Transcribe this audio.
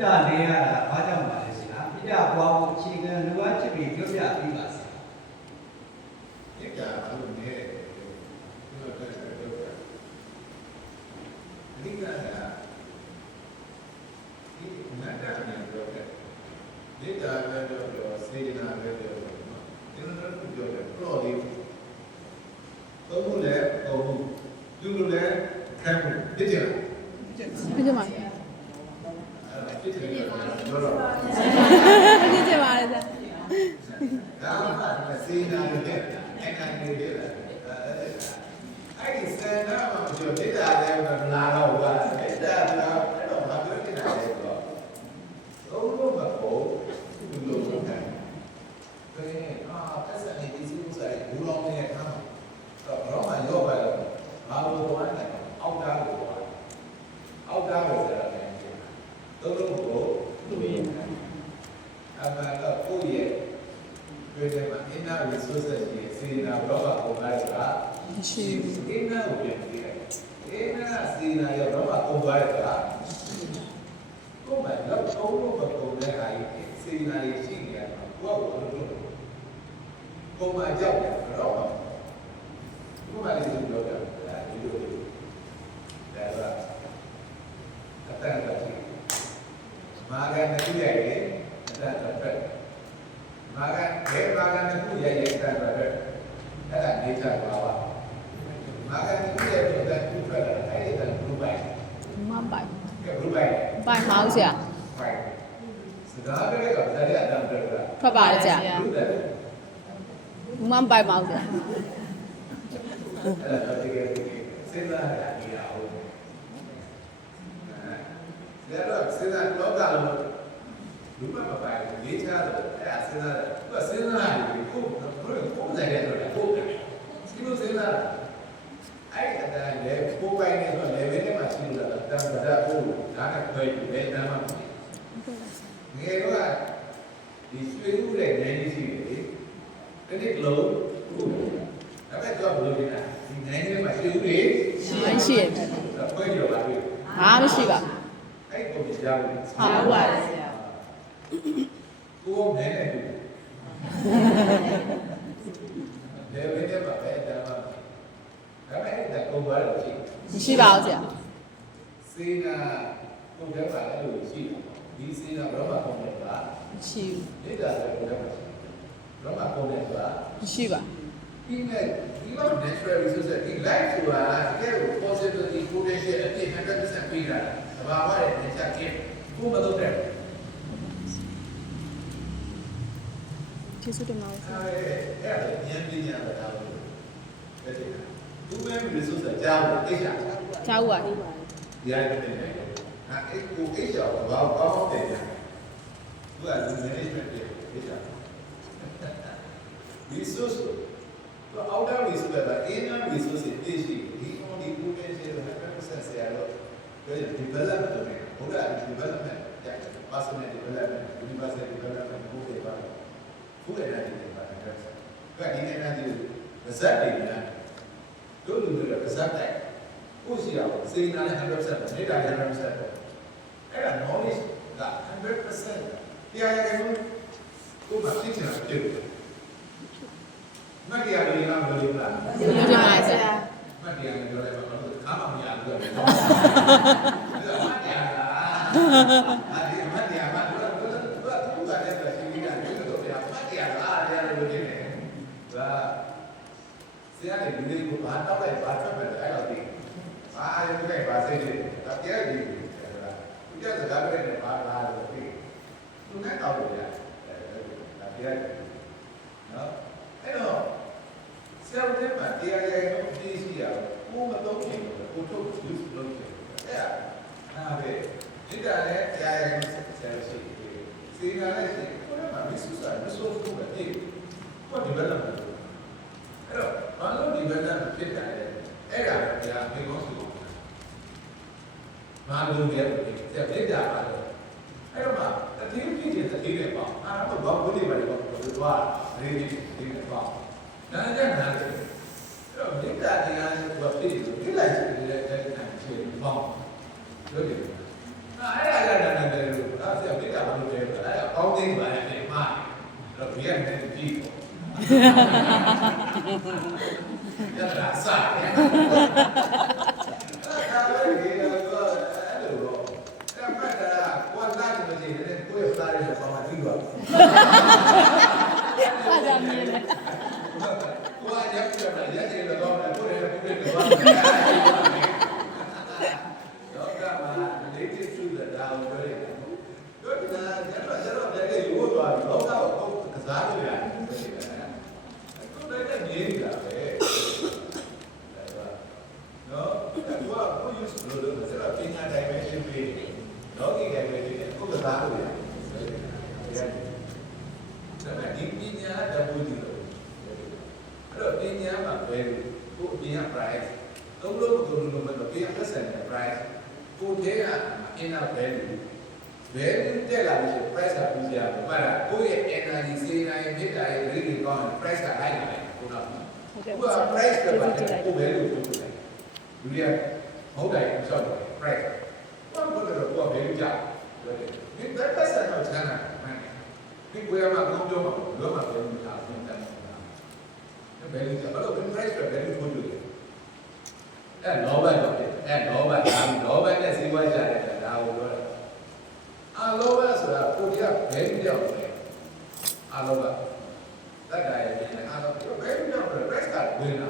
တာနေရတာဘာကြောင့်ပါလဲဆရာပိဋကပွားဖို့အခြေခံလိုအပ်ချက်တွေပြောပြပေးပါဆရာဒီကဘာလို့နေလဲဒီလိုတက်တယ်ပြောပြဒီကဒီနတ်တာနဲ့ပြောတယ်ဒီတာပဲပြောစေနာပဲပြောဒီလိုပြောတယ်ပရော်လေးသုံးခုလည်းသုံးခုလူလူလည်းခံမှုပြည့်ကြလားပြည့်ကြပါပြည့်ကြတယ်ပြောတော့ပြည့်ကြပါလေဆရာဒါမှစေနာနဲ့အဲ့ဒါနေတယ်အဲ့ဒီစံနာမှာပြောတိတာလည်းလာတော့ကအဲ့ဒါတော့မပြောနေတာလေတော့သုံးလို့မဟုတ်ဘူးလို့ပြောတယ်ဘယ်ပတ်စံနေဒီစီဥစားဘူလောင်းနေတဲ့အခါမှာတော့မှရောပါတော့ဘာလို့ဝမ်းလဲအောက်တားကိုအောက်တားကိုဆိုတာလည်းသုံးလို့မဟုတ်ဘူးလို့ပြောတယ်အမှန်တော့ကိုယ့်ရဲ့တွေ့တယ်မှာ inner resources ကြီးစေနာဘောကပုံလိုက်တာမရှိဘူး inner ကိုပြန်ကြည့်လိုက် inner စေနာရောဘောကပုံလိုက်တာကိုယ်မှလောက်သုံးလို့မပုံတဲ့အားကြီးစေနာကြီးရှိနေတယ်ကိုယ့်ကိုယ်လို့ပုံမှန်ကြောက်တယ်တော့ကိုယ်မှလည်းပြောတယ်ဒီလိုဒါကအတန်တော့မာဂန်တည်းရဲ့အတန်တော့ပဲမာဂန်ဘယ်မာဂန်တခုရဲ့အတန်တော့ပဲအဲ့ဒါနေချပါပါမာဂန်တည်းရဲ့အတန်ခုထွက်လာအဲ့ဒီအတန်ဘလူးပိုင်မပိုင်ဘလူးပိုင်ပိုင်ဟောင်းဆရာပိုင်စကားပြောတဲ့ကတည်းကအတန်ထွက်လာထွက်ပါလေဆရာမပိုင်ပါဘူးဆရာအဲ့ဒါတကယ်စဉ်းစားရတာ There are things that look at you. Look at my nature. Yes, but things that you go, go there. Go there. You things that I that they go by me. They very much feel that that oh, that going to be done. You know what? This way you like many things. When it low, I bet you are looking at. Many much you read. မရှိ ဘယ်လိုပါလဲ ဟာမရှိပါအဲ့ကိုကြားလို့ ဟုတ်ပါဆရာကိုယ်နဲ့တူတယ်ဘယ်နဲ့ပါပဲဒါမှဒါပေမဲ့ဒါကိုဘာလို့ရှိမရှိပါဘူးဆရာစေနာကိုယ်ကလည်းလို့ရှိဒီစေနာဘာမှပုံနဲ့ပါမရှိဘူးဒီဒါလည်းကိုယ်ကဘာမှပုံနဲ့ပါမရှိပါဒီနဲ့ဒီလို natural resources ဒီ life ဆိုတာတကယ်ကို possibility potential အပြည့်100%ပေးတာဘာမှလည်းနေချက်ကင်းကိုမတော့တယ်ကျေးဇူးတင်ပါတယ်ဆရာအဲ့ဒါဉာဏ်ပညာပဲဒါလို့တဲ့သူ့မဲ့ resources ကြားလို့အိတ်ချာကြားဦးပါဒီရိုက်တယ်အဲ့ကိုအိတ်ချာဘာကောင်းတယ်သူက management တွေအိတ်ချာ resource တော့ outer resource က inner resource တွေရှိဒီ only potential 100% ဆရာလို့development လုပ်တယ်ဘုရား development တဲ့ personal development universal development ဘုရားပါဘုရားနဲ့ဒီပါတဲ့ကဒီနေ့နဲ့ဒီ result တွေနဲ့တို့လူတွေ result တဲ့ကိုရှိအောင်စေနာနဲ့ 100% နေတာနဲ့ 100% အဲ့ဒါ knowledge က 100% တရားရည်ကိုဘာဖြစ်ချင်တာဖြစ်မတရားလေးလားမလို့လားကျေးဇူးတင်ပါတယ်ဆရာမတရားလေးပြောလိုက်ပါတော့ခါမှမရဘူးမတရားလားဒီမတရားမှာတော့သူကလည်းရှိနေတာဒီလိုတော့မတရားလားတရားလို့နေတယ်ဒါဆရာကဒီလိုကိုဘာတော့လိုက်ဘာထွက်မယ်အဲ့တော့ဒီဘာအားရတဲ့ဘာစိတ်တွေဒါတရားကြီးဆိုတာသူကစကားပြောနေဘာလားလို့ပြီးသူနဲ့တောက်လို့ရတယ်ဒါတရားနော်အဲ့တော့ဆရာတို့ကတရားရည်ကိုသိရှိရအောင်ကိုမတော့ခင်ကိုထုတ် use လုပ်တယ်အဲ့ဒါပဲဒီကလည်းတရားရည်ကိုဆရာရှိစေနာလည်းရှိကိုယ်ကမစ်ဆူစာမဆိုးဘူးပဲဒီကို development အဲ့တော့ဘာလို့ development ဖြစ်တာလဲအဲ့ဒါတရားပြေကောင်းစုဘာလို့လဲဆရာပြတာပါလို့အဲ့တော့မှတတိယဖြစ်တဲ့တတိယပေါ့အားတော့ဘာလို့ဒီမှာလဲတော့သွားရေးဒီပေါ့ဒါနဲ့နားတယ်အဲ့တော့ဒီတာတရားကိုဖြစ်တယ်ဒီလိုက်တဲ့တဲ့တဲ့ရှိပေါ့လို့ဒီအဲ့ဒါကလည်းနားတယ်လို့ဒါ ရတာစားတယ်ဒါလည်းဒီတော့အဲ့လိုတော့အဲ့မဲ့တာကိုလာတယ်မရှိတယ်ကိုယ်စားရတယ်ပေါ့မသိဘူး အားကြမြင်တယ် ကိုယ်ရက်ပြတယ်ရက်တယ်တော့ကိုယ်လည်းကိုယ်လည်းတော့တော့ကမှလေ့ကျင့်စုတဲ့ဒါကိုပြောရတယ်တို့ကကျတော့လည်းရိုးသွားပြီတော့တော့ကစားလို့ရတယ်ကိုယ်လည်းနေနေတာပဲနော်ကိုယူစလို့တော့ဆက်ပညာတိုင်းပဲရှင်းပြီးလောကီတိုင်းပဲကိုယ်ကစားလို့ရတယ်ဒါပေမဲ့ဒီပညာတပူကြီးလို့အဲ့တော့ပညာမှာပဲကိုပညာ price သုံးလို့သုံးလို့မတော့ပညာ percent price ကိုတည်းကအင်းအ value တက်လာလို့ price ကပူကြပါဘာလားကိုရဲ့ energy စေနိုင်မြစ်တာရဲ့ rate ကောင်း price ကလိုက်လာတယ်ခုနက ဟုတ်ကဲ့ ကိုက price ကပါကို value ကိုပြောတယ်လူတွေကမဟုတ်တယ်ဆောက်တယ် price ဘာလို့လဲတော့ကိုက value ကြတယ်ဒီ percent တော့ချမ်းသာဒီကိုရမှာကောင်းပြောမှာလောမှာ value ထားတယ်တယ် value ကြဘာလို့ price က value ထိုးကြတယ်အဲ့လောဘတော့အဲ့လောဘနဲ့စီးပွားကြတယ်ဒါကိုပြောတယ်အလောဘဆိုတာကိုကြီးက value ကြောက်တယ်အလောဘတတ်တယ်အလောဘ value ကြောက်တယ် price ကဝင်လာ